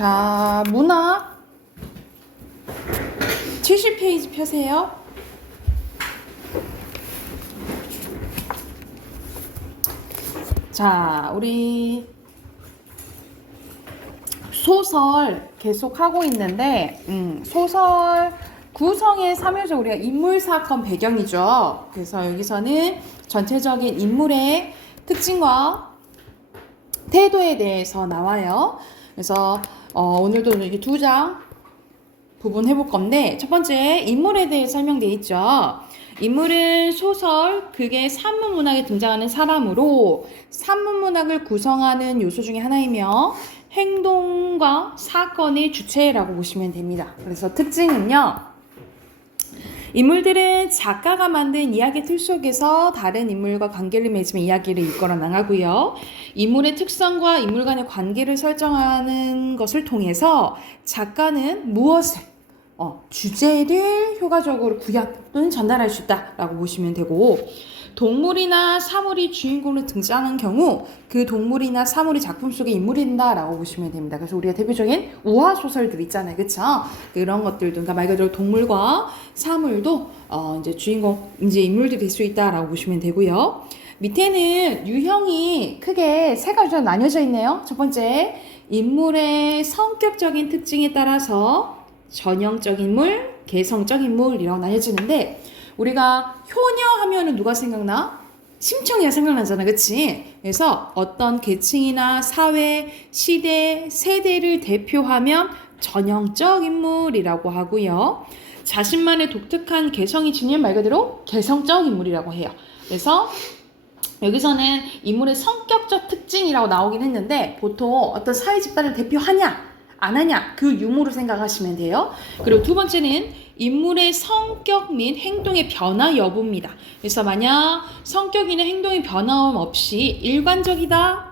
자, 문학 70페이지 펴세요. 자, 우리 소설 계속 하고 있는데 소설 구성의 3요소 우리가 인물, 사건, 배경이죠. 그래서 여기서는 전체적인 인물의 특징과 태도에 대해서 나와요. 그래서 오늘도 이렇게 2장 부분 해볼 건데, 첫 번째 인물에 대해 설명되어 있죠. 인물은 소설, 극의 산문문학에 등장하는 사람으로 산문문학을 구성하는 요소 중에 하나이며 행동과 사건의 주체라고 보시면 됩니다. 그래서 특징은요, 인물들은 작가가 만든 이야기 틀 속에서 다른 인물과 관계를 맺으며 이야기를 이끌어 나가고요. 인물의 특성과 인물 간의 관계를 설정하는 것을 통해서 작가는 무엇을 주제를 효과적으로 구현 또는 전달할 수 있다라고 보시면 되고, 동물이나 사물이 주인공으로 등장하는 경우 그 동물이나 사물이 작품 속의 인물이 된다라고 보시면 됩니다. 그래서 우리가 대표적인 우화 소설들 있잖아요, 그렇죠? 그런 것들도, 그러니까 말 그대로 동물과 사물도 이제 주인공, 이제 인물들이 될 수 있다라고 보시면 되고요. 밑에는 유형이 크게 3가지로 나뉘어져 있네요. 첫 번째, 인물의 성격적인 특징에 따라서 전형적 인물, 개성적 인물이라고 나뉘어지는데, 우리가 효녀 하면은 누가 생각나? 심청이가 생각나잖아, 그치? 그래서 어떤 계층이나 사회, 시대, 세대를 대표하면 전형적 인물이라고 하고요. 자신만의 독특한 개성이 지닌 말 그대로 개성적 인물이라고 해요. 그래서 여기서는 인물의 성격적 특징이라고 나오긴 했는데, 보통 어떤 사회 집단을 대표하냐 안 하냐, 그 유무로 생각하시면 돼요. 그리고 2번째는 인물의 성격 및 행동의 변화 여부입니다. 그래서 만약 성격이나 행동의 변화음 없이 일관적이다면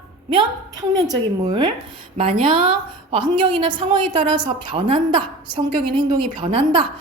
평면적 인물, 만약 환경이나 상황에 따라서 변한다, 성격이나 행동이 변한다,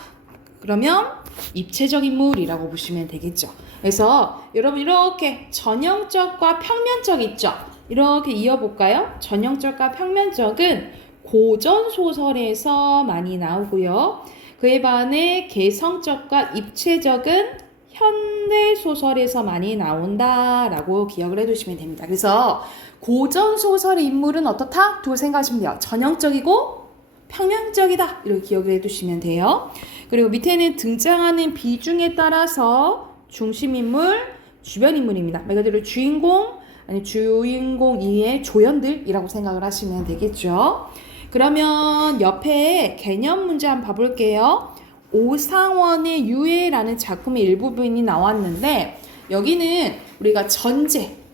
그러면 입체적 인물이라고 보시면 되겠죠. 그래서 여러분 이렇게 전형적과 평면적 있죠? 이렇게 이어볼까요? 전형적과 평면적은 고전 소설에서 많이 나오고요. 그에 반해 개성적과 입체적은 현대 소설에서 많이 나온다라고 기억을 해두시면 됩니다. 그래서 고전 소설의 인물은 어떻다? 두 생각하시면 돼요. 전형적이고 평면적이다, 이렇게 기억을 해두시면 돼요. 그리고 밑에는 등장하는 비중에 따라서 중심인물, 주변인물입니다. 말 그대로 주인공, 아니 주인공 이외의 조연들이라고 생각을 하시면 되겠죠. 그러면 옆에 개념 문제 한번 봐볼게요. 오상원의 유해라는 작품의 일부분이 나왔는데, 여기는 우리가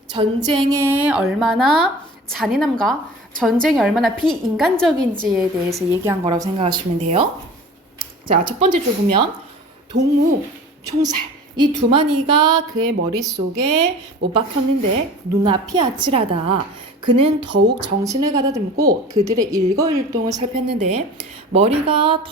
전쟁에 얼마나 잔인함과 전쟁이 얼마나 비인간적인지에 대해서 얘기한 거라고 생각하시면 돼요. 자, 첫 번째 줄 보면 동무, 총살, 이 두마니가 그의 머릿속에 못 박혔는데 눈앞이 아찔하다. 그는 더욱 정신을 가다듬고 그들의 일거일동을 살폈는데, 머리가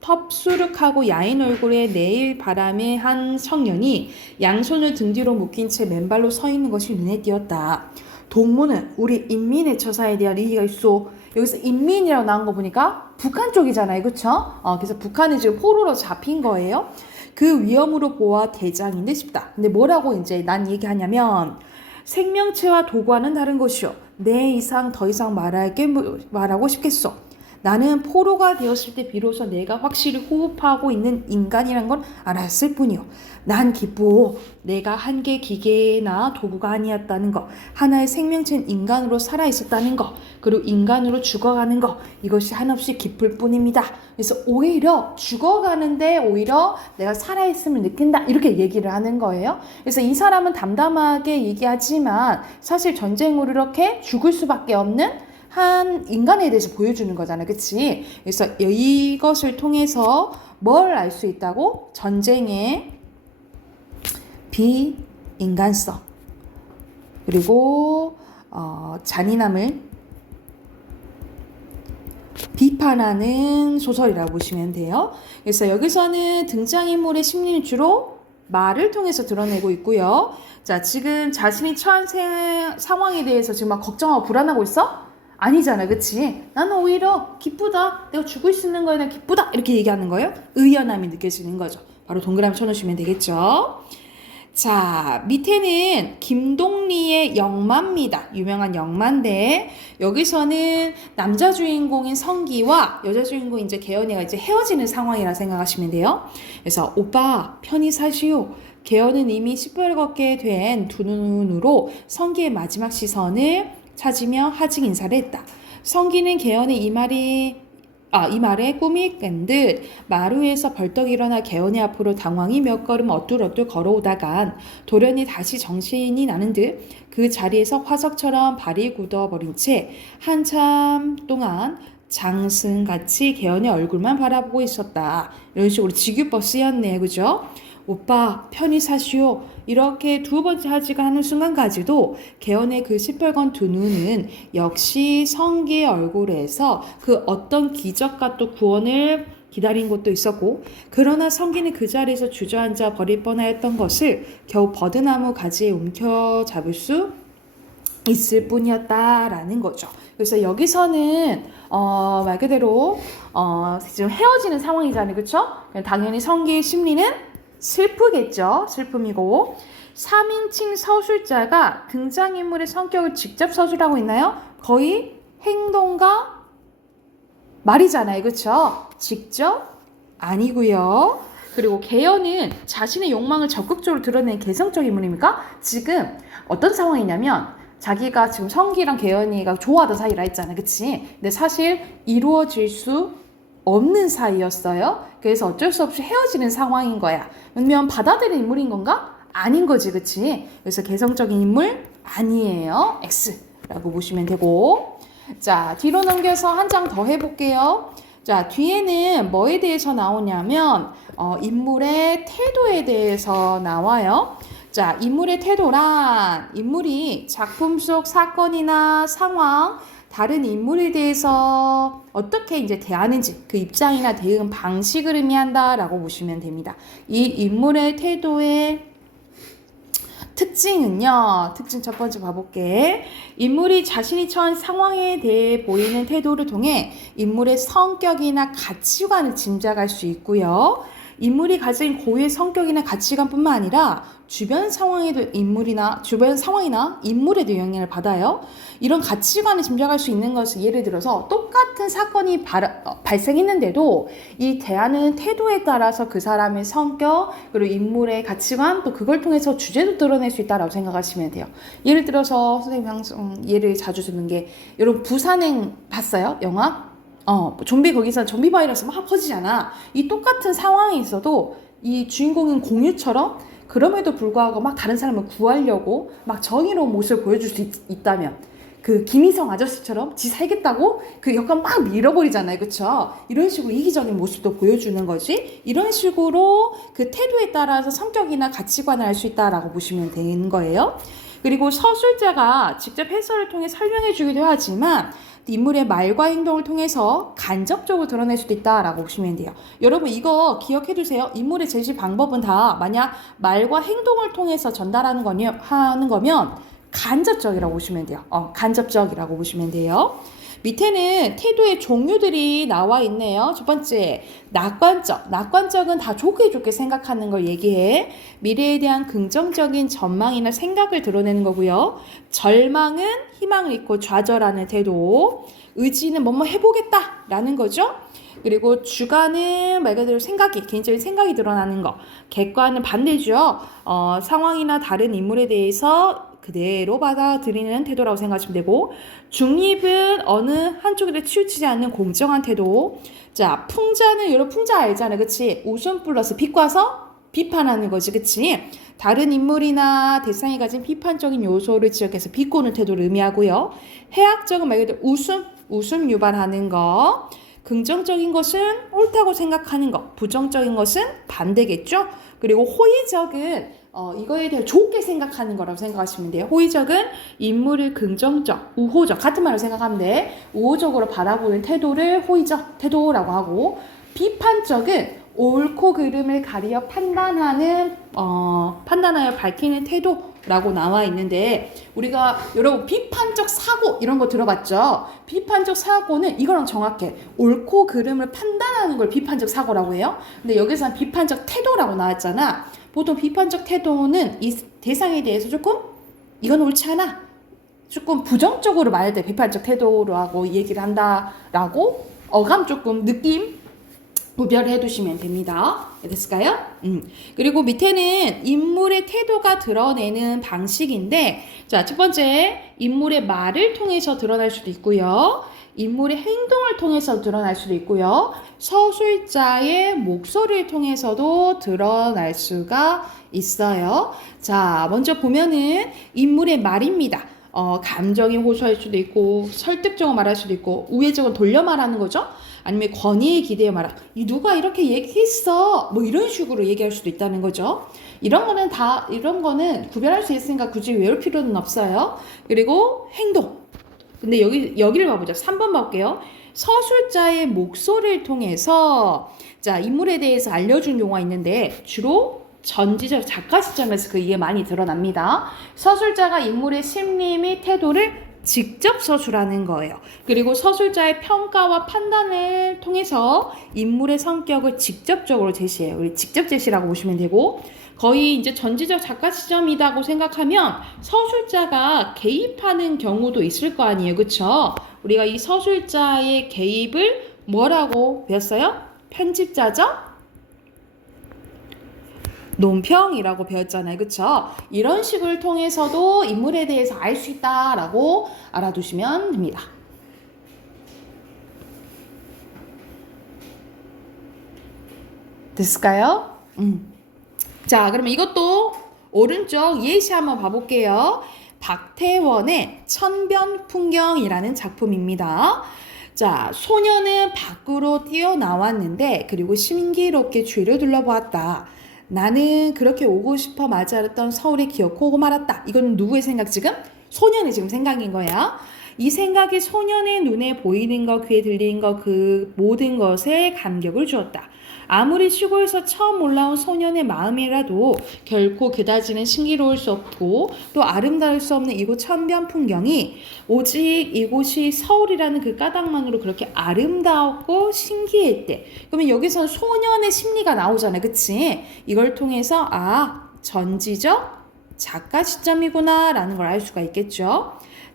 텁수룩하고 야인 얼굴에 내일 바람의 한 청년이 양손을 등 뒤로 묶인 채 맨발로 서 있는 것이 눈에 띄었다. 동무는 우리 인민의 처사에 대한 의의가 있어. 여기서 인민이라고 나온 거 보니까 북한 쪽이잖아요, 그쵸? 그래서 북한이 지금 포로로 잡힌 거예요. 그 위험으로 보아 대장인데 싶다. 근데 뭐라고 이제 난 얘기하냐면, 생명체와 도구와는 다른 것이요, 내 이상 더 이상 말하고 싶겠어. 나는 포로가 되었을 때 비로소 내가 확실히 호흡하고 있는 인간이란 걸 알았을 뿐이요. 난 기쁘오. 내가 한 개 기계나 도구가 아니었다는 거, 하나의 생명체인 인간으로 살아있었다는 거, 그리고 인간으로 죽어가는 거, 이것이 한없이 기쁠 뿐입니다. 그래서 오히려 죽어가는데 오히려 내가 살아있음을 느낀다, 이렇게 얘기를 하는 거예요. 그래서 이 사람은 담담하게 얘기하지만 사실 전쟁으로 이렇게 죽을 수밖에 없는 한 인간에 대해서 보여주는 거잖아요, 그치? 그래서 이것을 통해서 뭘 알 수 있다고? 전쟁의 비인간성, 그리고 잔인함을 비판하는 소설이라고 보시면 돼요. 그래서 여기서는 등장인물의 심리는 주로 말을 통해서 드러내고 있고요. 자, 지금 자신이 처한 상황에 대해서 지금 막 걱정하고 불안하고 있어? 아니잖아, 그치? 나는 오히려 기쁘다. 내가 죽을 수 있는 거에 난 기쁘다. 이렇게 얘기하는 거예요. 의연함이 느껴지는 거죠. 바로 동그라미 쳐놓으시면 되겠죠. 자, 밑에는 김동리의 영마입니다. 유명한 영마인데 여기서는 남자 주인공인 성기와 여자 주인공인 이제 개연이가 이제 헤어지는 상황이라 생각하시면 돼요. 그래서 오빠 편히 사시오. 개연은 이미 시뻘겋게 된 두 눈으로 성기의 마지막 시선을 찾으며 하직 인사를 했다. 성기는 개연의 이 말에 꿈이 깬 듯 마루에서 벌떡 일어나 개연의 앞으로 당황히 몇 걸음 어뚤어뚤 걸어오다간 돌연히 다시 정신이 나는 듯 그 자리에서 화석처럼 발이 굳어버린 채 한참 동안 장승같이 개연의 얼굴만 바라보고 있었다. 이런 식으로 직유법 쓰였네, 그죠? 오빠 편히 사시오. 이렇게 두 번째 하지가 하는 순간까지도 개연의 그 시뻘건 두 눈은 역시 성기의 얼굴에서 그 어떤 기적과 또 구원을 기다린 것도 있었고, 그러나 성기는 그 자리에서 주저앉아 버릴 뻔하였던 것을 겨우 버드나무 가지에 움켜잡을 수 있을 뿐이었다라는 거죠. 그래서 여기서는 말 그대로 지금 헤어지는 상황이잖아요, 그렇죠? 당연히 성기의 심리는 슬프겠죠. 슬픔이고 3인칭 서술자가 등장인물의 성격을 직접 서술하고 있나요? 거의 행동과 말이잖아요. 그렇죠? 직접 아니고요. 그리고 개연은 자신의 욕망을 적극적으로 드러낸 개성적 인물입니까? 지금 어떤 상황이냐면 자기가 지금 성기랑 개연이가 좋아하던 사이라 했잖아. 그치? 근데 사실 이루어질 수 없는 사이였어요. 그래서 어쩔 수 없이 헤어지는 상황인 거야. 그러면 받아들인 인물인 건가? 아닌 거지, 그치? 그래서 개성적인 인물 아니에요. X라고 보시면 되고. 자, 뒤로 넘겨서 한 장 더 해볼게요. 자, 뒤에는 뭐에 대해서 나오냐면 인물의 태도에 대해서 나와요. 자, 인물의 태도란 인물이 작품 속 사건이나 상황, 다른 인물에 대해서 어떻게 이제 대하는지 그 입장이나 대응 방식을 의미한다라고 보시면 됩니다. 이 인물의 태도의 특징은요. 특징 첫 번째 봐볼게. 인물이 자신이 처한 상황에 대해 보이는 태도를 통해 인물의 성격이나 가치관을 짐작할 수 있고요. 인물이 가진 고유의 성격이나 가치관뿐만 아니라 주변 상황에도 주변 상황이나 인물에도 영향을 받아요. 이런 가치관을 짐작할 수 있는 것은 예를 들어서 똑같은 사건이 발생했는데도 이 대하는 태도에 따라서 그 사람의 성격 그리고 인물의 가치관 또 그걸 통해서 주제도 드러낼 수 있다라고 생각하시면 돼요. 예를 들어서 선생님 항상 예를 자주 드는 게 여러분 부산행 봤어요? 영화? 좀비 거기서 좀비 바이러스 막 퍼지잖아. 이 똑같은 상황에 있어도 이 주인공인 공유처럼 그럼에도 불구하고 막 다른 사람을 구하려고 막 정의로운 모습을 보여줄 수 있다면 그 김희성 아저씨처럼 지 살겠다고 그 역할 막 밀어버리잖아요. 그쵸? 이런 식으로 이기적인 모습도 보여주는 거지. 이런 식으로 그 태도에 따라서 성격이나 가치관을 알 수 있다라고 보시면 되는 거예요. 그리고 서술자가 직접 해설을 통해 설명해 주기도 하지만 인물의 말과 행동을 통해서 간접적으로 드러낼 수도 있다라고 보시면 돼요. 여러분 이거 기억해 두세요. 인물의 제시 방법은 다 만약 말과 행동을 통해서 전달하는 거면 간접적이라고 보시면 돼요. 간접적이라고 보시면 돼요. 밑에는 태도의 종류들이 나와 있네요. 첫 번째, 낙관적. 낙관적은 다 좋게 생각하는 걸 얘기해. 미래에 대한 긍정적인 전망이나 생각을 드러내는 거고요. 절망은 희망을 잊고 좌절하는 태도. 의지는 뭐뭐 해보겠다라는 거죠. 그리고 주관은 말 그대로 개인적인 생각이 드러나는 거. 객관은 반대죠. 상황이나 다른 인물에 대해서 그대로 받아들이는 태도라고 생각하시면 되고, 중립은 어느 한쪽에 치우치지 않는 공정한 태도. 자, 풍자는 여러분 풍자 알잖아요, 그치? 웃음 플러스 비꼬아서 비판하는 거지, 그치? 다른 인물이나 대상이 가진 비판적인 요소를 지적해서 비꼬는 태도를 의미하고요. 해학적은 말 그대로 웃음 유발하는 거. 긍정적인 것은 옳다고 생각하는 것, 부정적인 것은 반대겠죠? 그리고 호의적은 이거에 대해 좋게 생각하는 거라고 생각하시면 돼요. 호의적은 인물을 긍정적, 우호적 같은 말로 생각하면 돼. 우호적으로 바라보는 태도를 호의적 태도라고 하고, 비판적은 옳고 그름을 가리어 판단하여 밝히는 태도, 라고 나와 있는데 우리가 여러분 비판적 사고 이런 거 들어봤죠? 비판적 사고는 이거랑 정확해. 옳고 그름을 판단하는 걸 비판적 사고라고 해요. 근데 여기서는 비판적 태도라고 나왔잖아. 보통 비판적 태도는 이 대상에 대해서 조금 이건 옳지 않아. 조금 부정적으로 말할 때 비판적 태도라고 얘기를 한다라고 어감 조금 느낌 구별해 두시면 됩니다. 됐을까요? 그리고 밑에는 인물의 태도가 드러내는 방식인데 자, 첫 번째 인물의 말을 통해서 드러날 수도 있고요. 인물의 행동을 통해서 드러날 수도 있고요. 서술자의 목소리를 통해서도 드러날 수가 있어요. 자, 먼저 보면은 인물의 말입니다. 감정이 호소할 수도 있고 설득적으로 말할 수도 있고 우회적으로 돌려 말하는 거죠. 아니면 권위에 기대어 말하 이 누가 이렇게 얘기했어 뭐 이런 식으로 얘기할 수도 있다는 거죠. 이런 거는 구별할 수 있으니까 굳이 외울 필요는 없어요. 그리고 행동. 근데 여기를 봐보자. 3번 볼게요. 서술자의 목소리를 통해서 자 인물에 대해서 알려준 경우가 있는데 주로 전지적 작가 시점에서 이게 많이 드러납니다. 서술자가 인물의 심리 및 태도를 직접 서술하는 거예요. 그리고 서술자의 평가와 판단을 통해서 인물의 성격을 직접적으로 제시해요. 우리 직접 제시라고 보시면 되고 거의 이제 전지적 작가 시점이라고 생각하면 서술자가 개입하는 경우도 있을 거 아니에요. 그쵸? 우리가 이 서술자의 개입을 뭐라고 배웠어요? 편집자죠? 논평이라고 배웠잖아요. 그쵸? 이런 식을 통해서도 인물에 대해서 알 수 있다라고 알아두시면 됩니다. 됐을까요? 자, 그러면 이것도 오른쪽 예시 한번 봐볼게요. 박태원의 천변풍경이라는 작품입니다. 자, 소녀는 밖으로 뛰어나왔는데 그리고 신기롭게 주위를 둘러보았다. 나는 그렇게 오고 싶어 맞이했던 서울의 기억하고 말았다. 이건 누구의 생각 지금? 소년의 지금 생각인 거야. 이 생각이 소년의 눈에 보이는 것, 귀에 들리는 것, 그 모든 것에 감격을 주었다. 아무리 시골에서 처음 올라온 소년의 마음이라도 결코 그다지는 신기로울 수 없고 또 아름다울 수 없는 이곳 천변 풍경이 오직 이곳이 서울이라는 그 까닭만으로 그렇게 아름다웠고 신기했대. 그러면 여기서는 소년의 심리가 나오잖아요. 그치? 이걸 통해서 전지적 작가 시점이구나 라는 걸 알 수가 있겠죠.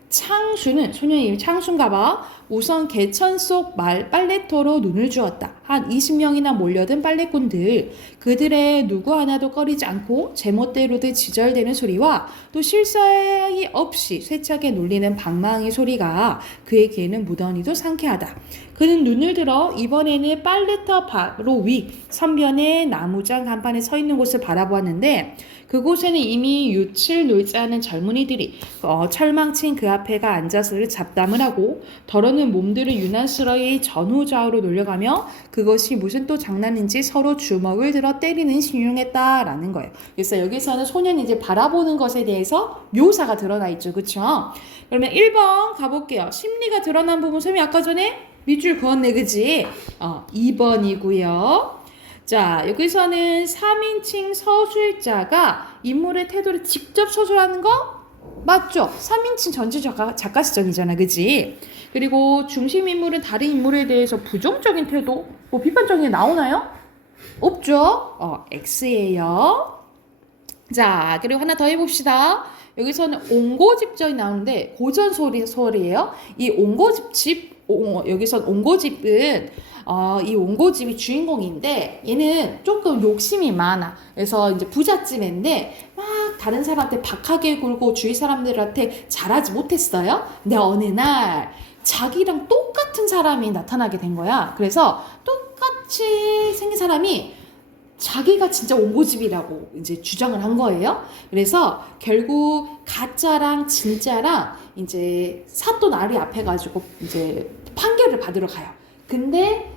창수는 소년의 이름이 창수인가 봐. 우선 개천 속 빨래터로 눈을 주었다. 한 20명이나 몰려든 빨래꾼들. 그들의 누구 하나도 꺼리지 않고 제멋대로들 지절대는 소리와 또 실사이 없이 쇠차게 놀리는 방망이 소리가 그의 귀에는 무던히도 상쾌하다. 그는 눈을 들어 이번에는 빨래터 바로 위 선변에 나무장 간판에 서 있는 곳을 바라보았는데 그곳에는 이미 유칠 놀자 하는 젊은이들이 철망친 그 앞에가 앉아서 잡담을 하고 더러는 몸들을 유난스러이 전후좌우로 놀려가며 그것이 무슨 또 장난인지 서로 주먹을 들어 때리는 신용했다라는 거예요. 그래서 여기서는 소년이 이제 바라보는 것에 대해서 묘사가 드러나 있죠. 그렇죠? 그러면 1번 가볼게요. 심리가 드러난 부분 선생님이 아까 전에 밑줄 그었네. 그지? 2번이고요. 자, 여기서는 3인칭 서술자가 인물의 태도를 직접 서술하는 거 맞죠? 3인칭 전지적 작가 시점이잖아. 그지? 그리고 중심 인물은 다른 인물에 대해서 부정적인 태도, 뭐 비판적인 게 나오나요? 없죠? X예요. 자, 그리고 하나 더 해봅시다. 여기서는 옹고집전이 나오는데 고전 소설이에요. 이 여기선 옹고집은 이 옹고집이 주인공인데 얘는 조금 욕심이 많아. 그래서 이제 부잣집인데 막 다른 사람한테 박하게 굴고 주위 사람들한테 잘하지 못했어요. 근데 어느 날 자기랑 똑같은 사람이 나타나게 된 거야. 그래서 똑같이 생긴 사람이 자기가 진짜 옹고집이라고 이제 주장을 한 거예요. 그래서 결국 가짜랑 진짜랑 이제 사또 나리 앞에 가지고 이제 판결을 받으러 가요. 근데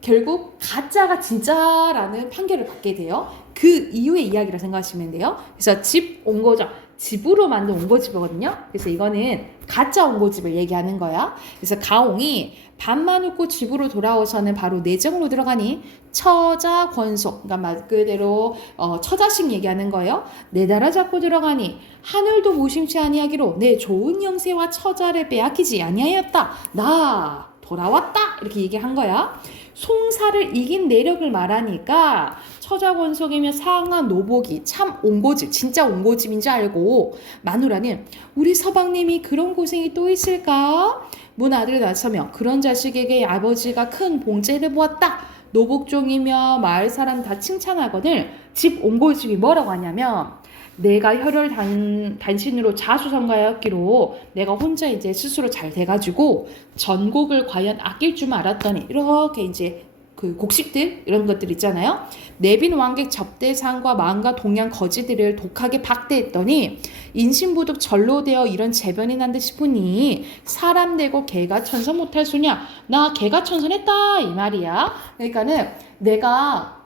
결국 가짜가 진짜라는 판결을 받게 돼요. 그 이후의 이야기라 생각하시면 돼요. 그래서 집 옹고죠. 집으로 만든 옹고집이거든요. 그래서 이거는 가짜 옹고집을 얘기하는 거야. 그래서 가옹이 밥만 웃고 집으로 돌아오서는 바로 내정으로 들어가니 처자 권속, 그러니까 말 그대로 처자식 얘기하는 거예요. 내달아 잡고 들어가니 하늘도 무심치 아니하기로 내 좋은 영세와 처자를 빼앗기지 아니하였다. 나 돌아왔다 이렇게 얘기한 거야. 송사를 이긴 내력을 말하니까 처자권속이며 상한 노복이 참 옹고집, 진짜 옹고집인 줄 알고 마누라는 우리 서방님이 그런 고생이 또 있을까? 문 아들을 낳자며 그런 자식에게 아버지가 큰 봉제를 보았다. 노복종이며 마을 사람 다 칭찬하거늘 집 옹고집이 뭐라고 하냐면 내가 혈혈 단신으로 자수성가였기로 내가 혼자 이제 스스로 잘 돼가지고 전곡을 과연 아낄 줄 알았더니 이렇게 이제 그 곡식들 이런 것들 있잖아요. 내빈 왕객 접대상과 망과 동양 거지들을 독하게 박대했더니 인신부득 절로 되어 이런 재변이 난 듯 싶으니 사람 되고 개가천선 못할 수냐. 나 개가천선했다 이 말이야. 그러니까는 내가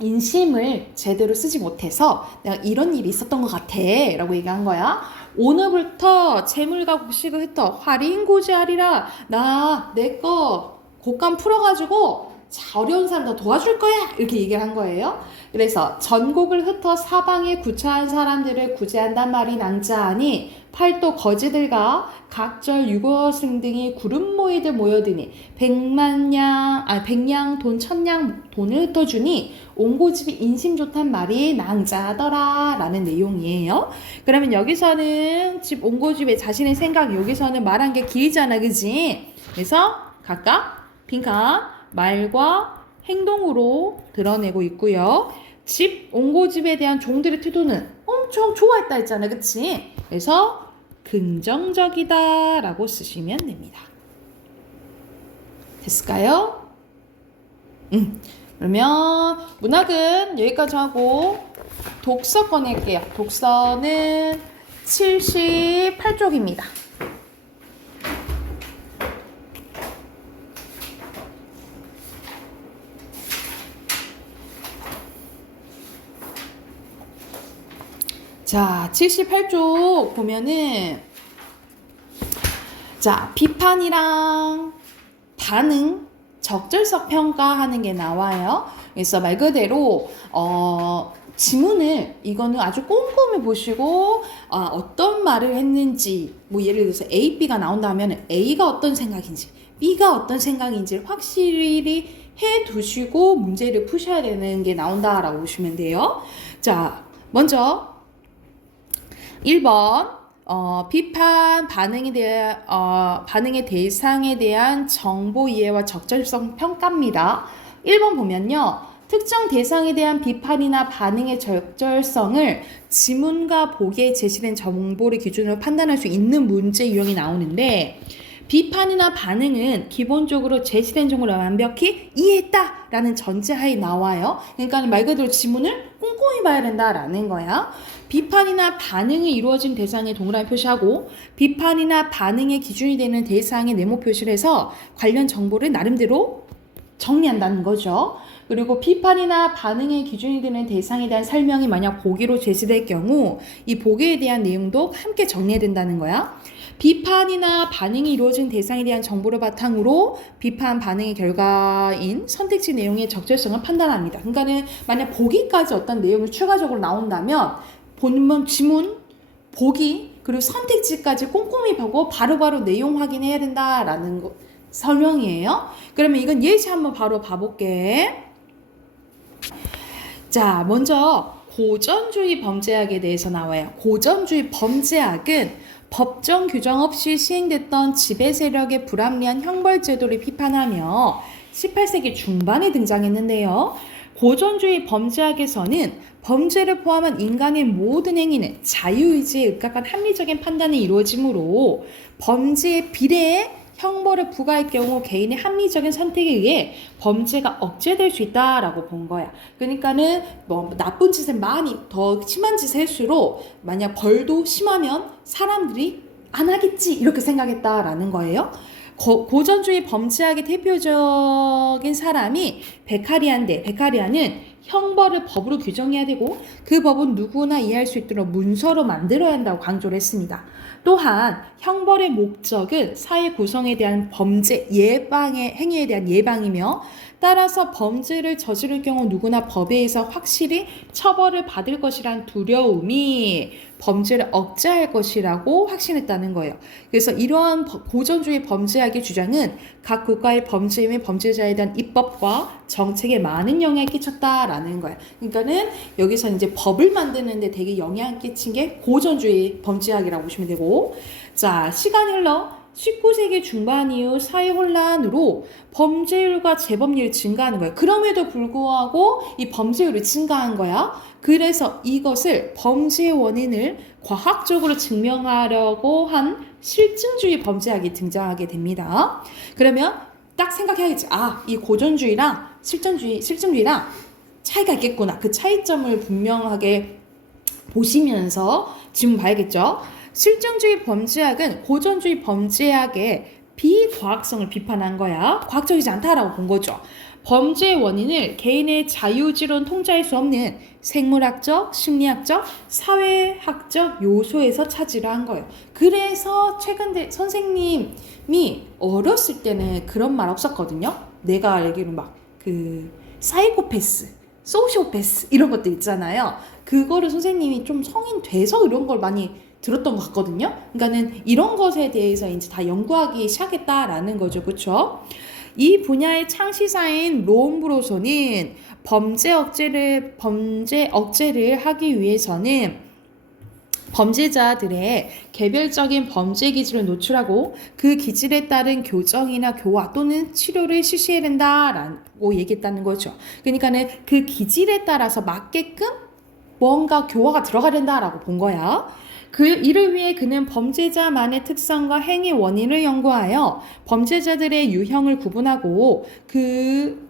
인심을 제대로 쓰지 못해서 내가 이런 일이 있었던 것 같아 라고 얘기한 거야. 오늘부터 재물과 곡식을 흩어 화린고지하리라. 나 내 거 곡감 풀어가지고 어려운 사람 더 도와줄 거야 이렇게 얘기를 한 거예요. 그래서 전곡을 흩어 사방에 구차한 사람들을 구제한단 말이 낭자하니 팔도 거지들과 각절 유거승 등이 구름 모이들 모여드니 백냥 돈 천냥 돈을 흩어주니 옹고집이 인심 좋단 말이 낭자하더라 라는 내용이에요. 그러면 여기서는 집 옹고집의 자신의 생각 여기서는 말한 게 길잖아 그지? 그래서 각각 빈칸 말과 행동으로 드러내고 있고요. 집 옹고집에 대한 종들의 태도는 엄청 좋아했다 했잖아 그치? 그래서 긍정적이다 라고 쓰시면 됩니다. 됐을까요? 그러면 문학은 여기까지 하고 독서 꺼낼게요. 독서는 78쪽입니다. 자, 78쪽 보면은 자, 비판이랑 반응, 적절성 평가하는 게 나와요. 그래서 말 그대로 지문을 이거는 아주 꼼꼼히 보시고 어떤 말을 했는지 뭐 예를 들어서 A, B가 나온다면 A가 어떤 생각인지 B가 어떤 생각인지 확실히 해 두시고 문제를 푸셔야 되는 게 나온다라고 보시면 돼요. 자, 먼저 1번 비판 반응의 대상에 대한 정보 이해와 적절성 평가입니다. 1번 보면요. 특정 대상에 대한 비판이나 반응의 적절성을 지문과 보기에 제시된 정보를 기준으로 판단할 수 있는 문제 유형이 나오는데 비판이나 반응은 기본적으로 제시된 정보를 완벽히 이해했다 라는 전제하에 나와요. 그러니까 말 그대로 지문을 꼼꼼히 봐야 된다라는 거야. 비판이나 반응이 이루어진 대상에 동그라미 표시하고 비판이나 반응의 기준이 되는 대상에 네모 표시를 해서 관련 정보를 나름대로 정리한다는 거죠. 그리고 비판이나 반응의 기준이 되는 대상에 대한 설명이 만약 보기로 제시될 경우 이 보기에 대한 내용도 함께 정리해야 된다는 거야. 비판이나 반응이 이루어진 대상에 대한 정보를 바탕으로 비판 반응의 결과인 선택지 내용의 적절성을 판단합니다. 그러니까는 만약 보기까지 어떤 내용이 추가적으로 나온다면 본문 지문, 보기 그리고 선택지까지 꼼꼼히 보고 바로바로 내용 확인해야 된다라는 설명이에요. 그러면 이건 예시 한번 바로 봐볼게. 자, 먼저 고전주의 범죄학에 대해서 나와요. 고전주의 범죄학은 법정 규정 없이 시행됐던 지배 세력의 불합리한 형벌 제도를 비판하며 18세기 중반에 등장했는데요. 고전주의 범죄학에서는 범죄를 포함한 인간의 모든 행위는 자유의지에 입각한 합리적인 판단이 이루어지므로 범죄의 비례에 형벌을 부과할 경우 개인의 합리적인 선택에 의해 범죄가 억제될 수 있다라고 본 거야. 그러니까는 뭐 나쁜 짓을 많이 더 심한 짓을 할수록 만약 벌도 심하면 사람들이 안 하겠지 이렇게 생각했다라는 거예요. 고전주의 범죄학의 대표적인 사람이 베카리아인데 베카리아는 형벌을 법으로 규정해야 되고 그 법은 누구나 이해할 수 있도록 문서로 만들어야 한다고 강조를 했습니다. 또한 형벌의 목적은 사회 구성에 대한 범죄 예방의 행위에 대한 예방이며 따라서 범죄를 저지를 경우 누구나 법에 의해서 확실히 처벌을 받을 것이란 두려움이 범죄를 억제할 것이라고 확신했다는 거예요. 그래서 이러한 고전주의 범죄학의 주장은 각 국가의 범죄 및 범죄자에 대한 입법과 정책에 많은 영향을 끼쳤다라는 거예요. 그러니까는 여기서 이제 법을 만드는데 되게 영향을 끼친 게 고전주의 범죄학이라고 보시면 되고, 자, 시간이 흘러 19세기 중반 이후 사회 혼란으로 범죄율과 재범률이 증가하는 거예요. 그럼에도 불구하고 이 범죄율이 증가한 거야. 그래서 이것을 범죄의 원인을 과학적으로 증명하려고 한 실증주의 범죄학이 등장하게 됩니다. 그러면 딱 생각해야겠지. 아, 이 고전주의랑 실증주의랑 차이가 있겠구나. 그 차이점을 분명하게 보시면서 질문 봐야겠죠. 실증주의 범죄학은 고전주의 범죄학의 비과학성을 비판한 거야. 과학적이지 않다라고 본 거죠. 범죄의 원인을 개인의 자유의지로는 통제할 수 없는 생물학적, 심리학적, 사회학적 요소에서 찾으려 한 거예요. 그래서 최근에 선생님이 어렸을 때는 그런 말 없었거든요. 내가 알기로는 막 사이코패스, 소시오패스 이런 것들 있잖아요. 그거를 선생님이 좀 성인 돼서 이런 걸 많이 들었던 것 같거든요. 그러니까는 이런 것에 대해서 이제 다 연구하기 시작했다라는 거죠. 그렇죠? 이 분야의 창시자인 로움브로소는 범죄 억제를 하기 위해서는 범죄자들의 개별적인 범죄 기질을 노출하고 그 기질에 따른 교정이나 교화 또는 치료를 실시해야 된다라고 얘기했다는 거죠. 그러니까는 그 기질에 따라서 맞게끔 뭔가 교화가 들어가야 된다라고 본 거야. 이를 위해 그는 범죄자만의 특성과 행위 원인을 연구하여 범죄자들의 유형을 구분하고 그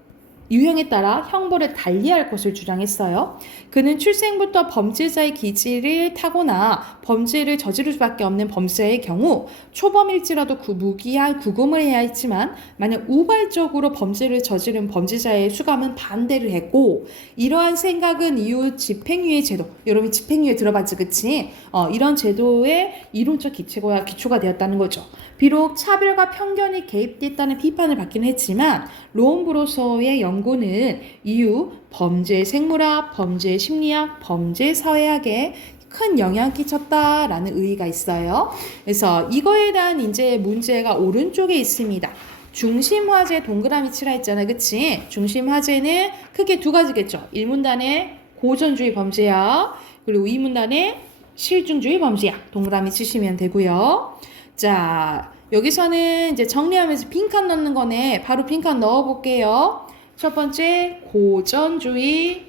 유형에 따라 형벌을 달리할 것을 주장했어요. 그는 출생부터 범죄자의 기질을 타고나 범죄를 저지를 수밖에 없는 범죄의 경우 초범일지라도 무기한 구금을 해야 했지만 만약 우발적으로 범죄를 저지른 범죄자의 수감은 반대를 했고 이러한 생각은 이후 집행유예 제도, 여러분 집행유예 들어봤지 그치? 이런 제도의 이론적 기초가 되었다는 거죠. 비록 차별과 편견이 개입됐다는 비판을 받긴 했지만 로움브로소의 연구는 이후 범죄 생물학, 범죄 심리학, 범죄 사회학에 큰 영향을 끼쳤다라는 의의가 있어요. 그래서 이거에 대한 이제 문제가 오른쪽에 있습니다. 중심화제 동그라미 치라 했잖아, 그치? 중심화제는 크게 두 가지겠죠. 1문단에 고전주의 범죄학, 그리고 2문단에 실증주의 범죄학 동그라미 치시면 되고요. 자, 여기서는 이제 정리하면서 빈칸 넣는 거네. 바로 빈칸 넣어볼게요. 첫 번째, 고전주의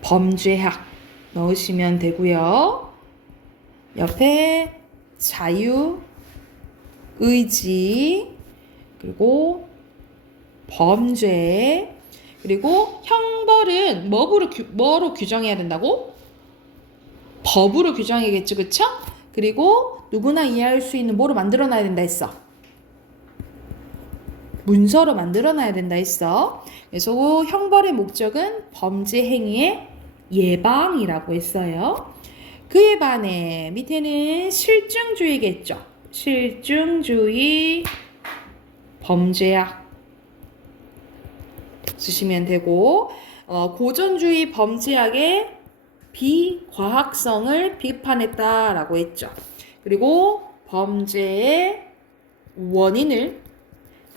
범죄학 넣으시면 되고요. 옆에 자유, 의지, 그리고 범죄, 그리고 형벌은 뭐로 규정해야 된다고? 법으로 규정해야겠죠, 그쵸? 그리고 누구나 이해할 수 있는 뭐로 만들어놔야 된다 했어? 문서로 만들어놔야 된다 했어. 그래서 형벌의 목적은 범죄 행위의 예방이라고 했어요. 그에 반해 밑에는 실증주의겠죠. 실증주의 범죄학 쓰시면 되고 고전주의 범죄학의 비과학성을 비판했다라고 했죠. 그리고 범죄의 원인을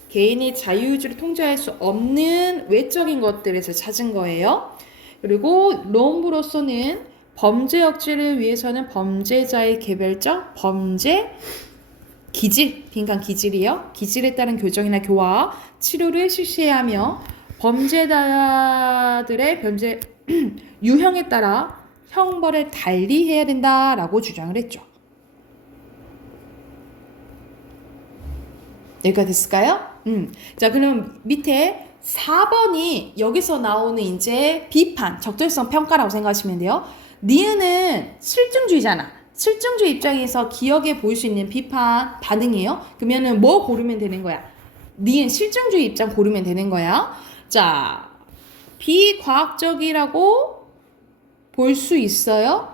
개인의 자유의지를 통제할 수 없는 외적인 것들에서 찾은 거예요. 그리고 로움브로소는 범죄 억제를 위해서는 범죄자의 개별적 범죄 기질, 빈칸 기질이요. 기질에 따른 교정이나 교화, 치료를 실시해야 하며 범죄자들의 범죄 유형에 따라 형벌을 달리해야 된다라고 주장을 했죠. 여기가 됐을까요? 자, 그럼 밑에 4번이 여기서 나오는 이제 비판, 적절성 평가라고 생각하시면 돼요. 니은은 실증주의잖아. 실증주의 입장에서 기억에 보일 수 있는 비판, 반응이에요. 그러면은 뭐 고르면 되는 거야? 니은 실증주의 입장 고르면 되는 거야. 자, 비과학적이라고 볼 수 있어요?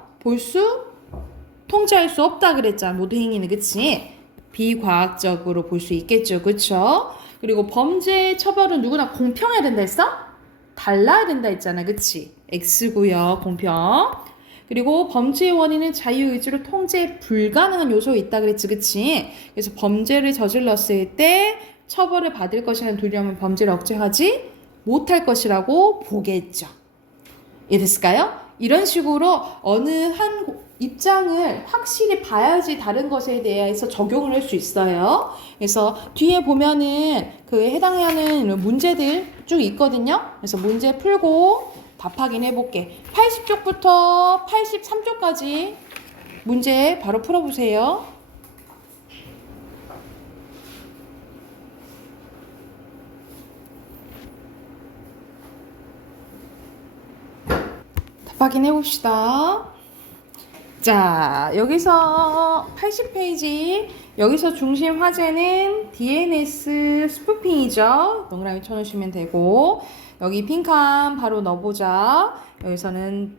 통제할 수 없다 그랬잖아. 모든 행위는. 그치? 비과학적으로 볼 수 있겠죠. 그쵸? 그리고 범죄 처벌은 누구나 공평해야 된다 했어? 달라야 된다 했잖아. 그치? X고요. 공평. 그리고 범죄의 원인은 자유의지로 통제 불가능한 요소가 있다 그랬지. 그치? 그래서 범죄를 저질렀을 때 처벌을 받을 것이라는 두려움은 범죄를 억제하지 못할 것이라고 보겠죠. 이해됐을까요? 이런 식으로 어느 한 입장을 확실히 봐야지 다른 것에 대해서 적용을 할 수 있어요. 그래서 뒤에 보면은 그 해당하는 문제들 쭉 있거든요. 그래서 문제 풀고 답 확인해 볼게. 80쪽부터 83쪽까지 문제 바로 풀어보세요. 답 확인해 봅시다. 자, 여기서 80페이지, 여기서 중심 화제는 DNS 스푸핑이죠. 동그라미 쳐놓으시면 되고, 여기 빈칸 바로 넣어보자. 여기서는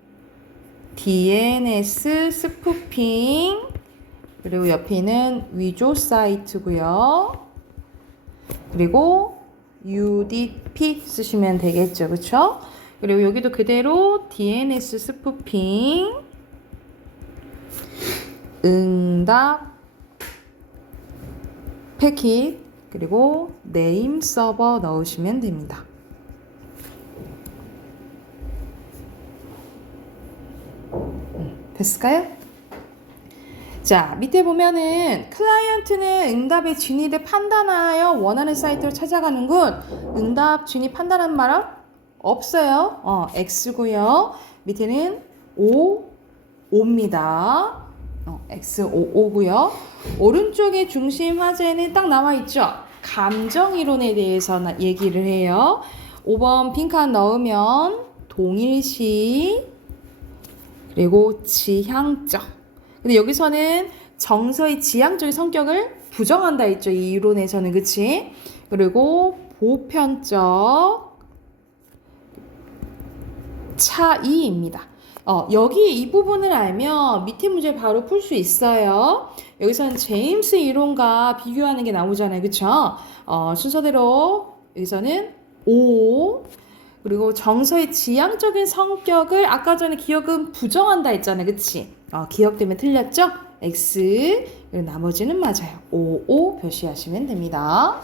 DNS 스푸핑, 그리고 옆에는 위조 사이트고요. 그리고 UDP 쓰시면 되겠죠. 그쵸? 그리고 여기도 그대로 DNS 스푸핑, 응답, 패킷, 그리고 네임 서버 넣으시면 됩니다. 됐을까요? 자, 밑에 보면은 클라이언트는 응답의 진위를 판단하여 원하는 사이트로 찾아가는군. 응답 진위 판단한 말은 없어요. X고요. 밑에는 O입니다. X55고요. 오른쪽에 중심 화제는 딱 나와 있죠. 감정 이론에 대해서 얘기를 해요. 5번 빈칸 넣으면 동일시, 그리고 지향적. 근데 여기서는 정서의 지향적인 성격을 부정한다 했죠. 이 이론에서는. 그치? 그리고 보편적 차이입니다. 여기 이 부분을 알면 밑에 문제 바로 풀 수 있어요. 여기서는 제임스 이론과 비교하는 게 나오잖아요. 그쵸? 순서대로 여기서는 O, 그리고 정서의 지향적인 성격을 아까 전에 기억은 부정한다 했잖아요. 그치? 기억 때문에 틀렸죠? X, 그리고 나머지는 맞아요. O 표시하시면 됩니다.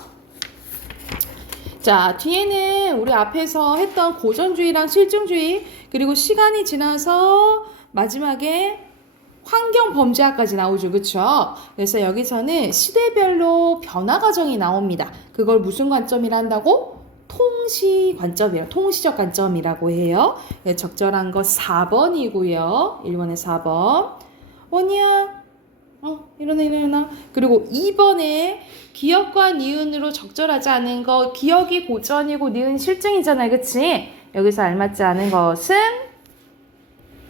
자, 뒤에는 우리 앞에서 했던 고전주의랑 실증주의, 그리고 시간이 지나서 마지막에 환경범죄학까지 나오죠. 그쵸? 그래서 여기서는 시대별로 변화 과정이 나옵니다. 그걸 무슨 관점이라 한다고? 통시적 관점이라고 해요. 적절한 거 4번이고요. 1번에 4번. 원이야. 일어나. 그리고 2번에 기억과 니은으로 적절하지 않은 거, 기억이 고전이고 니은 실증이잖아요. 그치? 여기서 알맞지 않은 것은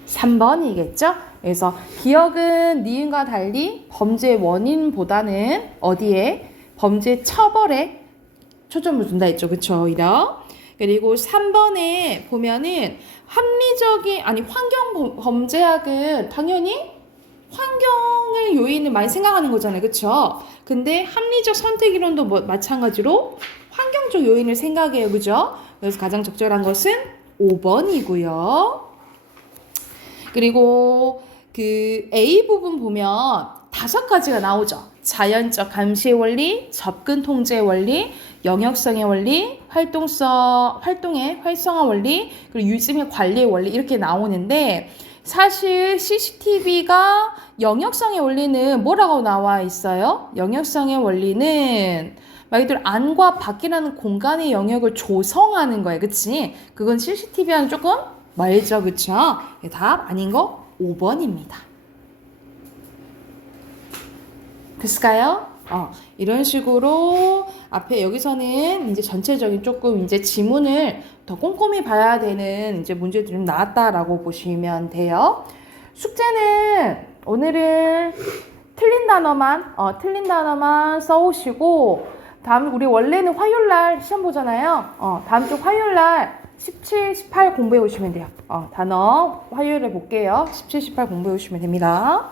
3번이겠죠? 그래서 기억은 니은과 달리 범죄 원인보다는 어디에? 범죄 처벌에 초점을 둔다 했죠. 그쵸? 오히려. 그리고 3번에 보면은 환경 범죄학은 당연히 환경의 요인을 많이 생각하는 거잖아요. 그쵸? 근데 합리적 선택 이론도 마찬가지로 환경적 요인을 생각해요. 그죠? 그래서 가장 적절한 것은 5번이고요. 그리고 그 A 부분 보면 5가지가 나오죠. 자연적 감시의 원리, 접근 통제의 원리, 영역성의 원리, 활동의 활성화 원리, 그리고 유지및 관리의 원리 이렇게 나오는데 사실 CCTV가 영역성의 원리는 뭐라고 나와 있어요? 영역성의 원리는 말 그대로 안과 밖이라는 공간의 영역을 조성하는 거예요. 그치? 그건 CCTV와는 조금 멀죠. 그쵸? 답 아닌 거 5번입니다. 됐을까요? 이런 식으로 앞에 여기서는 이제 전체적인 조금 이제 지문을 더 꼼꼼히 봐야 되는 이제 문제들이 좀 나왔다라고 보시면 돼요. 숙제는 오늘은 틀린 단어만 써오시고 다음 우리 원래는 화요일날 시험 보잖아요. 다음 주 화요일날 17, 18 공부해 오시면 돼요. 단어 화요일에 볼게요. 17, 18 공부해 오시면 됩니다.